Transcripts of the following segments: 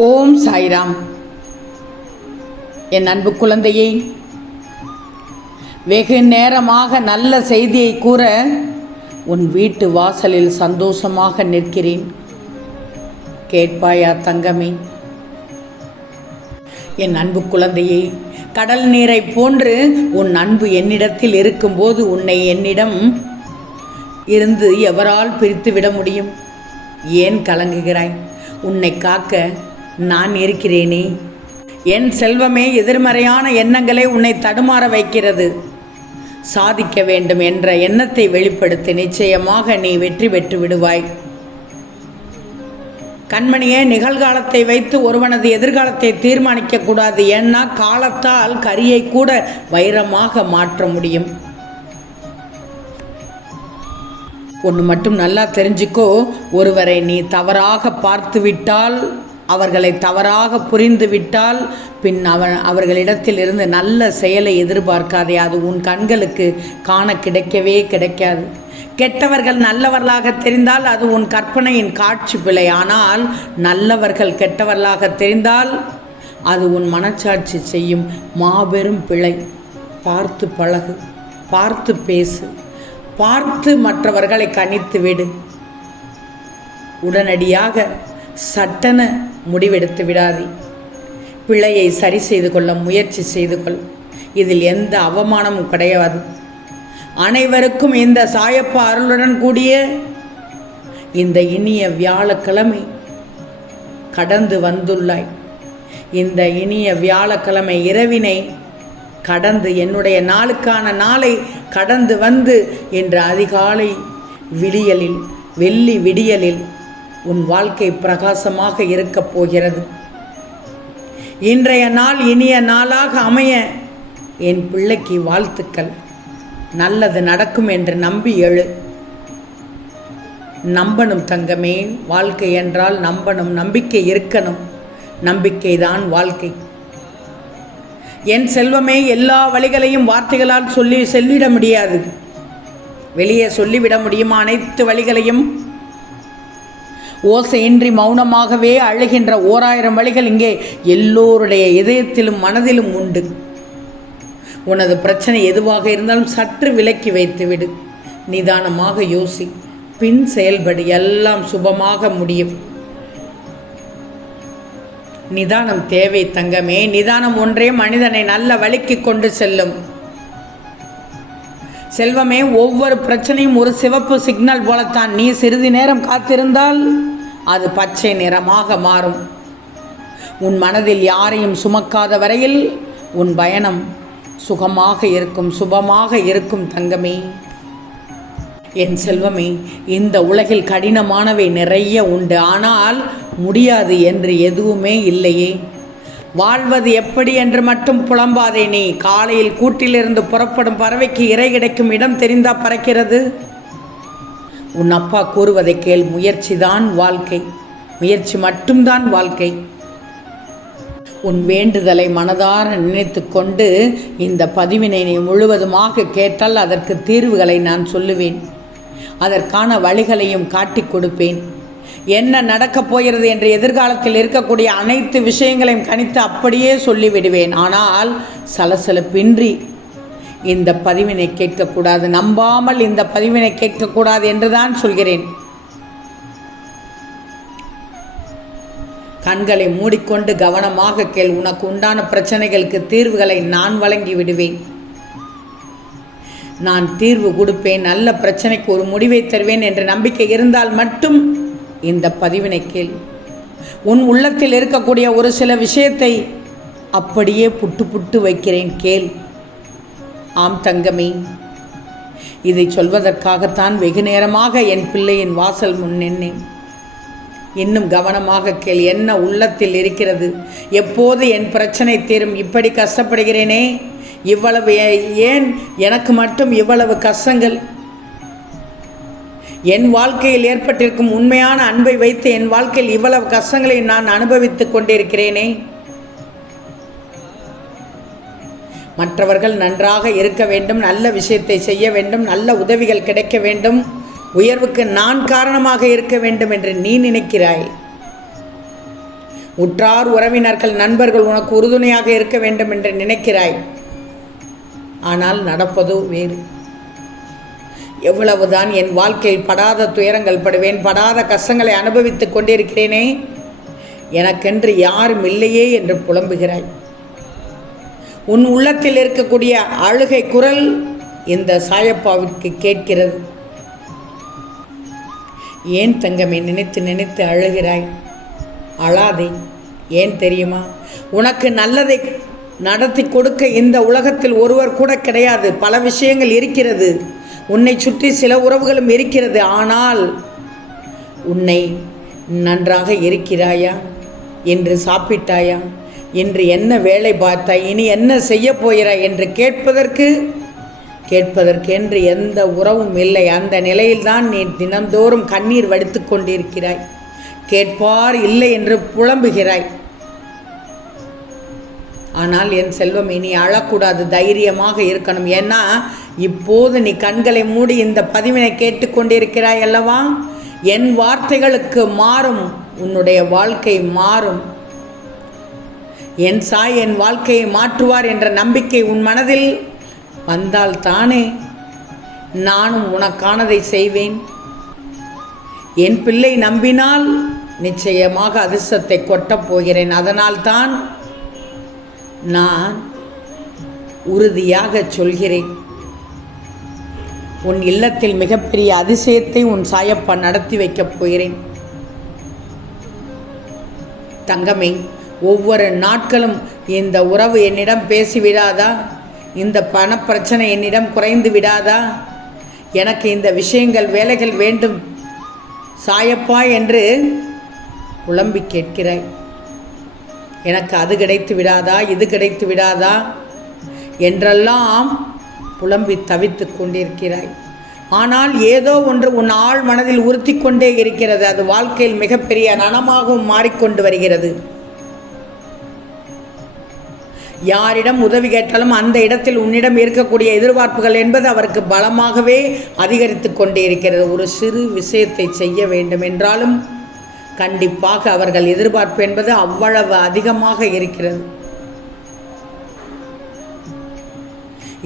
ஓம் சாய்ராம். என் அன்பு குழந்தையை, வெகு நேரமாக நல்ல செய்தியை கூற உன் வீட்டு வாசலில் சந்தோஷமாக நிற்கிறேன். கேட்பாயா தங்கமே? என் அன்பு குழந்தையை, கடல் நீரை போன்று உன் அன்பு என்னிடத்தில் இருக்கும்போது உன்னை என்னிடம் இருந்து எவரால் பிரித்துவிட முடியும்? ஏன் கலங்குகிறாய்? உன்னை காக்க நான் இருக்கிறேனே. என் செல்வமே, எதிர்மறையான எண்ணங்களை உன்னை தடுமாற வைக்கிறது. சாதிக்க வேண்டும் என்ற எண்ணத்தை வெளிப்படுத்தி நிச்சயமாக நீ வெற்றி பெற்று விடுவாய். கண்மணியே, நிகழ்காலத்தை வைத்து ஒருவனது எதிர்காலத்தை தீர்மானிக்க கூடாது. ஏன்னா காலத்தால் கரியை கூட வைரமாக மாற்ற முடியும். ஒன்று மட்டும் நல்லா தெரிஞ்சுக்கோ, ஒருவரை நீ தவறாக பார்த்து விட்டால், அவர்களை தவறாக புரிந்து விட்டால், பின் அவர்களிடத்தில் இருந்து நல்ல செயலை எதிர்பார்க்காதே. அது உன் கண்களுக்கு காண கிடைக்கவே கிடைக்காது. கெட்டவர்கள் நல்லவர்களாக தெரிந்தால் அது உன் கற்பனையின் காட்சி பிழை. ஆனால் நல்லவர்கள் கெட்டவர்களாக தெரிந்தால் அது உன் மனச்சாட்சி செய்யும் மாபெரும் பிழை. பார்த்து பழகு, பார்த்து பேசு, பார்த்து மற்றவர்களை கணித்து விடு. உடனடியாக சட்டென முடிவெடுத்து விடாதே. பிழையை சரி செய்து கொள்ள முயற்சி செய்து கொள். இதில் எந்த அவமானமும் கிடையாது. அனைவருக்கும் இந்த சாயப்பா அருளுடன் கூடிய இந்த இனிய வியாழக்கிழமை கடந்து வந்துள்ளாய். இந்த இனிய வியாழக்கிழமை இரவினை கடந்து, என்னுடைய நாளுக்கான நாளை கடந்து வந்து, இன்று அதிகாலை விடியலில், வெள்ளி விடியலில் உன் வாழ்க்கை பிரகாசமாக இருக்கப் போகிறது. இன்றைய நாள் இனிய நாளாக அமைய என் பிள்ளைக்கு வாழ்த்துக்கள். நல்லது நடக்கும் என்று நம்பி எழு. நம்பணும் தங்கமே. வாழ்க்கை என்றால் நம்பணும், நம்பிக்கை இருக்கணும். நம்பிக்கைதான் வாழ்க்கை. என் செல்வமே, எல்லா வழிகளையும் வார்த்தைகளால் சொல்லிட முடியாது. வெளியே சொல்லிவிட முடியுமா அனைத்து வழிகளையும்? ஓசையின்றி மௌனமாகவே அழுகின்ற 1000 வழிகள் இங்கே எல்லோருடைய இதயத்திலும் மனதிலும் உண்டு. உனது பிரச்சனை எதுவாக இருந்தாலும் சற்று விலக்கி வைத்துவிடு. நிதானமாக யோசி, பின் செயல்படு. எல்லாம் சுபமாக முடியும். நிதானம் தேவை தங்கமே. நிதானம் ஒன்றே மனிதனை நல்ல வழிக்கு கொண்டு செல்லும். செல்வமே, ஒவ்வொரு பிரச்சனையும் ஒரு சிவப்பு சிக்னல் போலத்தான். நீ சிறிது நேரம் காத்திருந்தால் அது பச்சை நிறமாக மாறும். உன் மனதில் யாரையும் சுமக்காத வரையில் உன் பயணம் சுகமாக இருக்கும், சுபமாக இருக்கும் தங்கமே. என் செல்வமே, இந்த உலகில் கடினமானவை நிறைய உண்டு. ஆனால் முடியாது என்று எதுவுமே இல்லையே. வாழ்வது எப்படி என்று மட்டும் புலம்பாதே. நீ காலையில் கூட்டிலிருந்து புறப்படும் பறவைக்கு இறை கிடைக்கும் இடம் தெரிந்தா பறக்கிறது? உன் அப்பா கூறுவதை கேள். முயற்சிதான் வாழ்க்கை. முயற்சி மட்டும்தான் வாழ்க்கை. உன் வேண்டுதலை மனதார நினைத்து கொண்டு இந்த பதிவினை நீ முழுவதுமாக கேட்டால் அதற்கு தீர்வுகளை நான் சொல்லுவேன். அதற்கான வழிகளையும் காட்டி கொடுப்பேன். என்ன நடக்கப் போகிறது என்று எதிர்காலத்தில் இருக்கக்கூடிய அனைத்து விஷயங்களையும் கணித்து அப்படியே சொல்லிவிடுவேன். ஆனால் சலசலப்பின்றி இந்த பதிவினை கேட்கக்கூடாது, நம்பாமல் இந்த பதிவினை கேட்கக்கூடாது என்றுதான் சொல்கிறேன். கண்களை மூடிக்கொண்டு கவனமாக கேள். உனக்கு உண்டான பிரச்சனைகளுக்கு தீர்வுகளை நான் வழங்கி விடுவேன். நான் தீர்வு கொடுப்பேன். நல்ல பிரச்சனைக்கு ஒரு முடிவை தருவேன் என்ற நம்பிக்கை இருந்தால் மட்டும் இந்த பதிவினை கேள். உன் உள்ளத்தில் இருக்கக்கூடிய ஒரு சில விஷயத்தை அப்படியே புட்டு புட்டு வைக்கிறேன், கேள். ஆம் தங்கமே, இதை சொல்வதற்காகத்தான் வெகு நேரமாக என் பிள்ளையின் வாசல் முன் நின்றேன். இன்னும் கவனமாக கேள். என்ன உள்ளத்தில் இருக்கிறது? எப்போது என் பிரச்சனை தீரும்? இப்படி கஷ்டப்படுகிறேனே, இவ்வளவு ஏன் எனக்கு மட்டும் இவ்வளவு கஷ்டங்கள்? என் வாழ்க்கையில் ஏற்பட்டிருக்கும் உண்மையான அன்பை வைத்து என் வாழ்க்கையில் இவ்வளவு கஷ்டங்களை நான் அனுபவித்துக் கொண்டிருக்கிறேனே. மற்றவர்கள் நன்றாக இருக்க வேண்டும், நல்ல விஷயத்தை செய்ய வேண்டும், நல்ல உதவிகள் கிடைக்க வேண்டும், உயர்வுக்கு நான் காரணமாக இருக்க வேண்டும் என்று நீ நினைக்கிறாய். உற்றார் உறவினர்கள் நண்பர்கள் உனக்கு உறுதுணையாக இருக்க வேண்டும் என்று நினைக்கிறாய். ஆனால் நடப்பதோ வேறு. எவ்வளவுதான் என் வாழ்க்கையில் படாத துயரங்கள் படுவேன், படாத கஷ்டங்களை அனுபவித்துக் கொண்டிருக்கிறேனே, எனக்கென்று யாரும் இல்லையே என்று புலம்புகிறாய். உன் உள்ளத்தில் இருக்கக்கூடிய அழுகை குரல் இந்த சாயப்பாவிற்கு கேட்கிறது. ஏன் தங்கமே நினைத்து நினைத்து அழுகிறாய்? அழாதே. ஏன் தெரியுமா? உனக்கு நல்லதை நடத்தி கொடுக்க இந்த உலகத்தில் ஒருவர் கூட கிடையாது. பல விஷயங்கள் இருக்கிறது, உன்னை சுற்றி சில உறவுகளும் இருக்கிறது. ஆனால் உன்னை நன்றாக இருக்கிறாயா, என்று சாப்பிட்டாயா, என்று என்ன வேலை பார்த்தாய், இனி என்ன செய்ய போகிறாய் என்று கேட்பதற்கென்று எந்த உறவும் இல்லை. அந்த நிலையில்தான் நீ தினந்தோறும் கண்ணீர் வடித்து கொண்டிருக்கிறாய். கேட்பார் இல்லை என்று புலம்புகிறாய். ஆனால் என் செல்வம், இனி அழக்கூடாது, தைரியமாக இருக்கணும். ஏன்னா இப்போது நீ கண்களை மூடி இந்த பதிவினை கேட்டுக்கொண்டிருக்கிறாய் அல்லவா? என் வார்த்தைகளுக்கு மாறும் உன்னுடைய வாழ்க்கை மாறும். என் சாய் என் வாழ்க்கையை மாற்றுவார் என்ற நம்பிக்கை உன் மனதில் வந்தால் தானே நானும் உனக்கானதை செய்வேன். என் பிள்ளை நம்பினால் நிச்சயமாக அதிர்ஷ்டத்தை கொட்டப் போகிறேன். அதனால்தான் நான் உறுதியாக சொல்கிறேன், உன் இல்லத்தில் மிகப்பெரிய அதிசயத்தை உன் சாயப்பா நடத்தி வைக்கப் போகிறேன். தங்கமே, ஒவ்வொரு நாட்களும் இந்த உறவு என்னிடம் பேசிவிடாதா? இந்த பணப்பிரச்சனை என்னிடம் குறைந்து விடாதா? எனக்கு இந்த விஷயங்கள் வேலைகள் வேண்டும் சாயப்பா என்று புலம்பி கேட்கிறாய். எனக்கு அது கிடைத்து விடாதா, இது கிடைத்து விடாதா என்றெல்லாம் புலம்பி தவித்து கொண்டிருக்கிறாய். ஆனால் ஏதோ ஒன்று உன் ஆழ் மனதில் உறுத்தி கொண்டே இருக்கிறது. அது வாழ்க்கையில் மிகப்பெரிய நனமாகவும் மாறிக்கொண்டு வருகிறது. யாரிடம் உதவி கேட்டாலும் அந்த இடத்தில் உன்னிடம் இருக்கக்கூடிய எதிர்பார்ப்புகள் என்பது அவருக்கு பலமாகவே அதிகரித்து கொண்டே இருக்கிறது. ஒரு சிறு விஷயத்தை செய்ய வேண்டும் என்றாலும் கண்டிப்பாக அவர்கள் எதிர்பார்ப்பு என்பது அவ்வளவு அதிகமாக இருக்கிறது.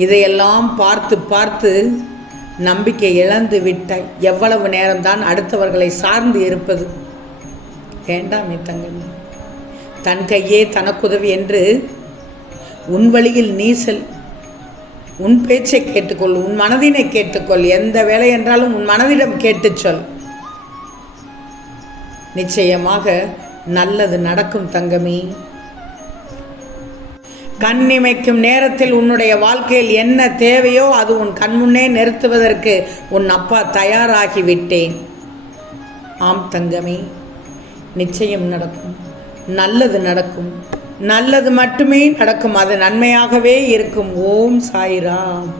இதையெல்லாம் பார்த்து பார்த்து நம்பிக்கை இழந்து விட்டாய். எவ்வளவு நேரம்தான் அடுத்தவர்களை சார்ந்து இருப்பது? வேண்டாமே தங்கமே, தன் கையே தனக்குதவி என்று உன் வழியில் நீ செல். உன் பேச்சை கேட்டுக்கொள், உன் மனதினை கேட்டுக்கொள். எந்த வேலை என்றாலும் உன் மனதிடம் கேட்டு சொல். நிச்சயமாக நல்லது நடக்கும் தங்கமே. கண்ணிமைக்கும் நேரத்தில் உன்னுடைய வாழ்க்கையில் என்ன தேவையோ அது உன் கண்முன்னே நிறுத்துவதற்கு உன் அப்பா தயாராகிவிட்டேன். ஆம் தங்கமே, நிச்சயம் நடக்கும், நல்லது நடக்கும், நல்லது மட்டுமே நடக்கும். அது நன்மையாகவே இருக்கும். ஓம் சாய்ராம்.